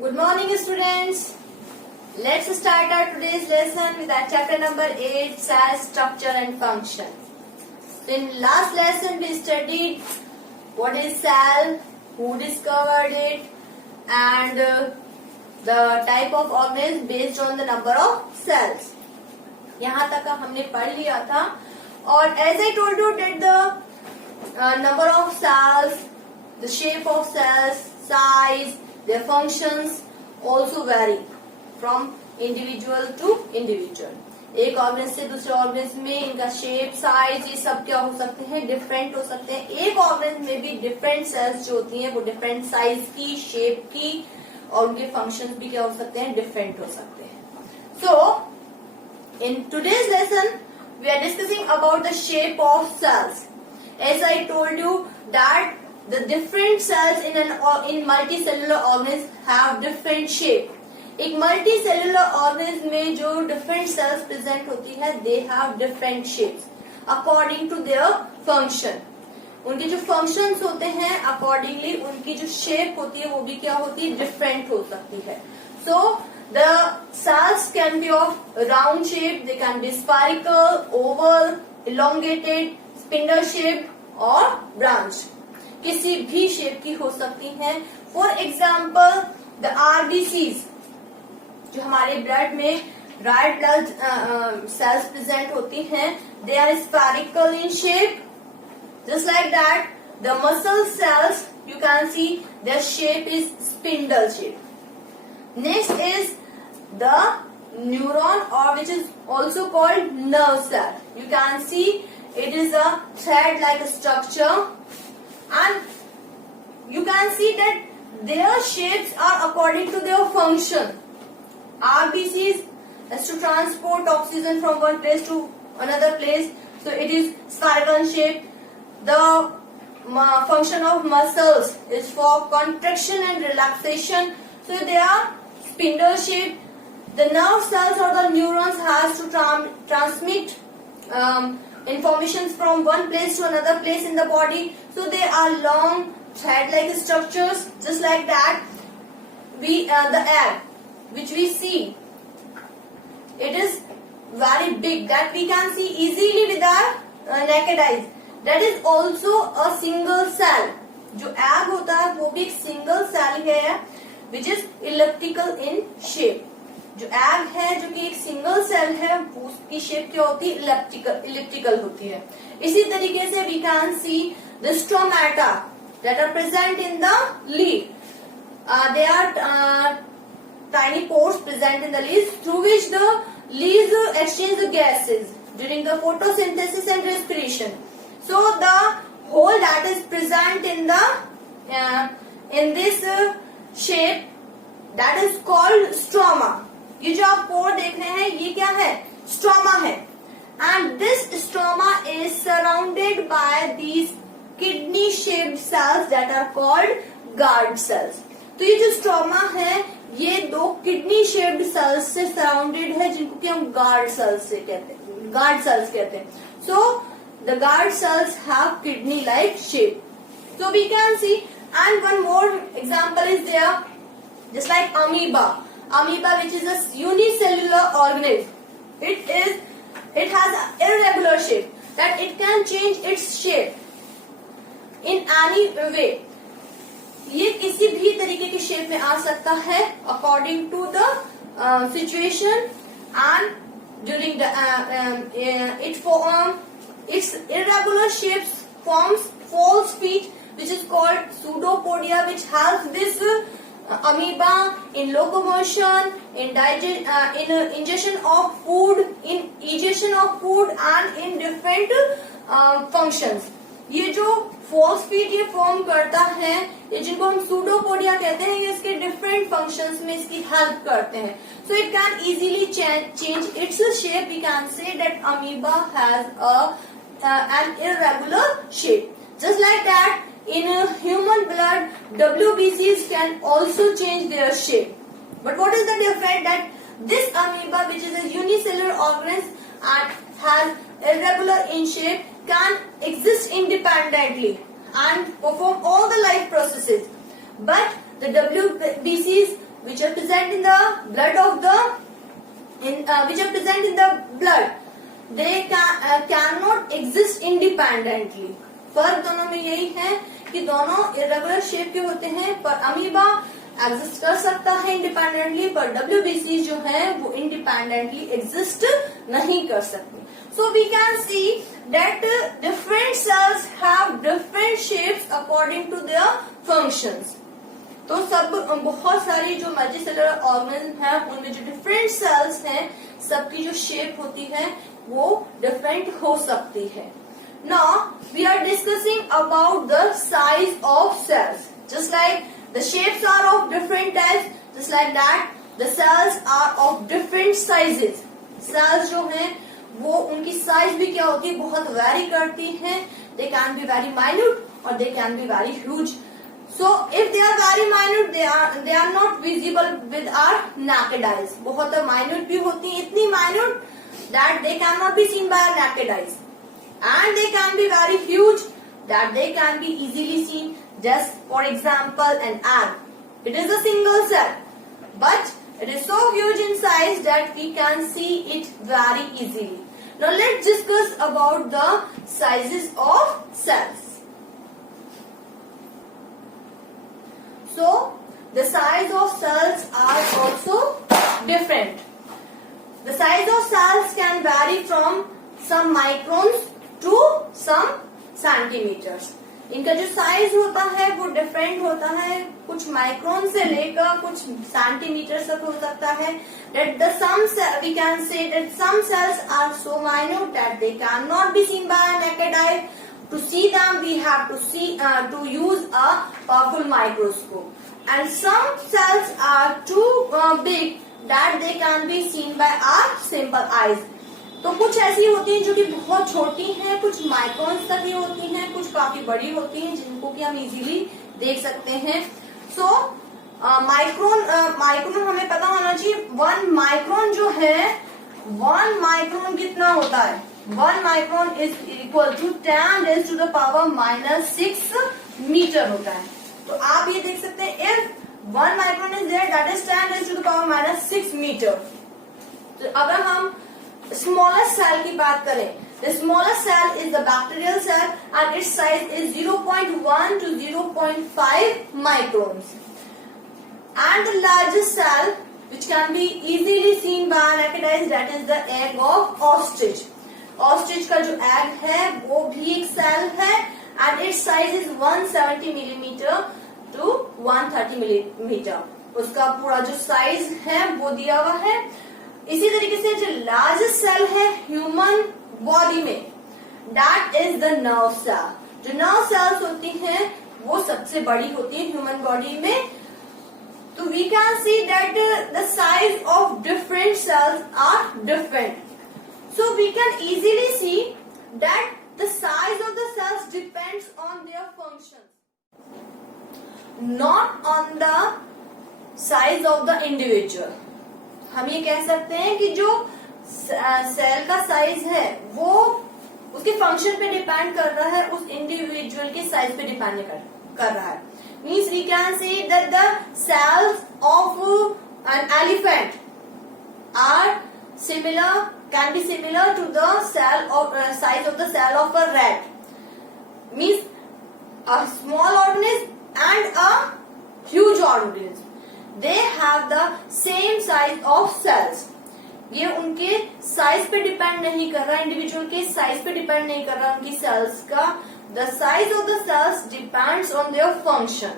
Good morning, students. Let's start our today's lesson with our chapter number 8, cell structure and function. So in last lesson we studied what is cell, who discovered it, and the type of organism based on the number of cells. यहाँ तक हमने पढ़ लिया था. और as I told you that the number of cells, the shape of cells, size, their functions also vary from individual to individual. एक ऑर्गेनिज्म से दूसरे ऑर्गेनिज्म में इनका शेप, साइज, ये सब क्या हो सकते हैं, डिफरेंट हो सकते हैं. एक ऑर्गेनिज्म में भी डिफरेंट सेल्स जो होती हैं वो डिफरेंट साइज की, शेप की, और उनके फंक्शंस भी क्या हो सकते हैं, डिफरेंट हो सकते हैं. So in today's lesson we are discussing about the shape of cells. As I told you that the different cells in multicellular organisms have different shape. एक multicellular organism में जो different cells present होती है, they have different shapes according to their function. उनके जो functions होते हैं accordingly उनकी जो shape होती है वो भी क्या होती है, different हो सकती है. So the cells can be of round shape, they can be spherical, oval, elongated, spindle shaped और branch. किसी भी शेप की हो सकती हैं. फॉर एग्जाम्पल द RBCs जो हमारे ब्लड में रेड ब्लड सेल्स प्रेजेंट होती हैं, they are spherical in shape. Just like that the muscle cells you can see their shape is spindle shape. Next is the neuron और which is also called nerve cell. You can see it is a thread like structure. And you can see that their shapes are according to their function. RBCs has to transport oxygen from one place to another place, so it is spherical in shape. The function of muscles is for contraction and relaxation, so they are spindle shape. The nerve cells or the neurons has to transmit informations from one place to another place in the body, so they are long thread-like structures. Just like that, the egg which we see, it is very big that we can see easily with our naked eyes. That is also a single cell. जो egg होता है वो भी एक single cell है, which is elliptical in shape. जो egg है जो कि एक सिंगल सेल है, उसकी शेप क्या होती है, इलिप्टिकल होती है. इसी तरीके से we can see the stomata that are present in the leaf. They are tiny pores present in the leaves through which the leaves exchange the gases during the photosynthesis and respiration. So the hole that is present in this shape that is called stroma. ये जो आप पोर देख रहे हैं ये क्या है, stroma है. And this stroma is surrounded by these kidney shaped cells that are called guard cells. तो ये जो स्ट्रोमा है ये दो किडनी शेप्ड सेल्स से सराउंडेड है जिनको कि हम गार्ड सेल्स कहते हैं. So the guard cells have kidney like shape. So we can see and one more example is there, just like amoeba. Amoeba, which is a unicellular organism, it has an irregular shape that it can change its shape in any way. ये किसी भी तरीके की शेप में आ सकता है according to the situation, and during the its irregular shapes forms false feet, which is called pseudopodia, which helps this amoeba in locomotion, in ingestion of food, in egestion of food, and in different functions. ये जो false feet ये form करता है, ये जिनको हम pseudopodia कहते हैं, ये इसके different functions में इसकी help करते हैं. So it can easily change its shape. We can say that amoeba has an irregular shape. Just like that, in human blood, WBCs can also change their shape. But what is the difference? That this amoeba, which is a unicellular organism and has irregular in shape, can exist independently and perform all the life processes. But the WBCs which are present in the blood of the which are present in the blood, they cannot exist independently. फर्क दोनों में यही है कि दोनों irregular shape के होते हैं, पर अमीबा एग्जिस्ट कर सकता है इंडिपेंडेंटली, पर WBC जो है वो इंडिपेंडेंटली एग्जिस्ट नहीं कर सकती. So we can see that different cells have different shapes according to their functions. तो सब बहुत सारी जो मल्टी सेलुलर ऑर्गेनिज्म है उनमें जो डिफरेंट सेल्स हैं सबकी जो शेप होती है वो डिफरेंट हो सकती है. Now we are discussing about the size of cells. Just like the shapes are of different types, just like that the cells are of different sizes. Cells जो हैं वो उनकी साइज भी क्या होती है, बहुत वेरी करती है. They can be very minute और they can be very huge. So if they are very minute, they are not visible with our naked eyes. बहुत minute भी होती हैं, इतनी minute that they cannot be seen by our naked eyes, and they can be very huge that they can be easily seen. Just for example, an egg. It is a single cell, but it is so huge in size that we can see it very easily. Now let's discuss about the sizes of cells. So the size of cells are also different. The size of cells can vary from some microns to some centimeters. इनका जो साइज होता है वो डिफरेंट होता है, कुछ माइक्रोन से लेकर कुछ सेंटीमीटर तक हो सकता है. That the we can say that some cells are so minute that they cannot be seen by a naked eye. To see them, we have to use a powerful microscope. And some cells are too big that they can be seen by our simple eyes. तो कुछ ऐसी होती हैं जो कि बहुत छोटी हैं, कुछ माइक्रोन्स तक ही होती हैं, कुछ काफी बड़ी होती हैं जिनको कि हम इजीली देख सकते हैं. सो माइक्रोन हमें पता होना चाहिए. 1 माइक्रोन जो है, 1 माइक्रोन कितना होता है? 1 micron is equal to 10⁻⁻6 metre होता है. तो आप ये देख सकते हैं, if 1 micron is there that is 10⁻⁻6 metre. तो अगर हम स्मॉलेस्ट सेल की बात करें, the smallest cell is the bacterial cell and its size is 0.1 to 0.5 microns. And the largest cell which can be easily seen by naked eyes, that is the egg of ostrich. Ostrich का जो egg है वो भी एक cell है and its size is 170 millimetre to 130 millimetre. उसका पूरा जो साइज है वो दिया हुआ है. इसी तरीके से जो लार्जेस्ट सेल है ह्यूमन बॉडी में, that is the nerve cell. जो नर्व सेल्स होती हैं वो सबसे बड़ी होती है ह्यूमन बॉडी में. तो we can see that the size of different cells are different. So we can easily see that the size of the cells depends on their functions, not on the size of the individual. हम ये कह सकते हैं कि जो सेल का साइज है वो उसके फंक्शन पे डिपेंड कर रहा है, उस इंडिविजुअल के साइज पे डिपेंड कर रहा है. Means we can say that the cells of an elephant are similar, can be similar to the cell or size of the cell of a rat. Means a small organism and a huge organism, they have the same size of cells. ये उनके साइज पे डिपेंड नहीं कर रहा, इंडिविजुअल के साइज पे डिपेंड नहीं कर रहा उनकी सेल्स का. The size of the cells depends on their function.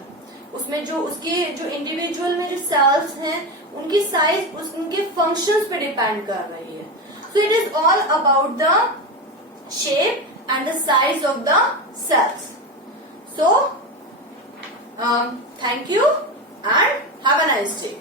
उसमें जो उसके जो इंडिविजुअल में जो सेल्स हैं उनकी साइज उनके फंक्शंस पे डिपेंड कर रही है. So it is all about the shape and the size of the cells. So, thank you and have a nice day.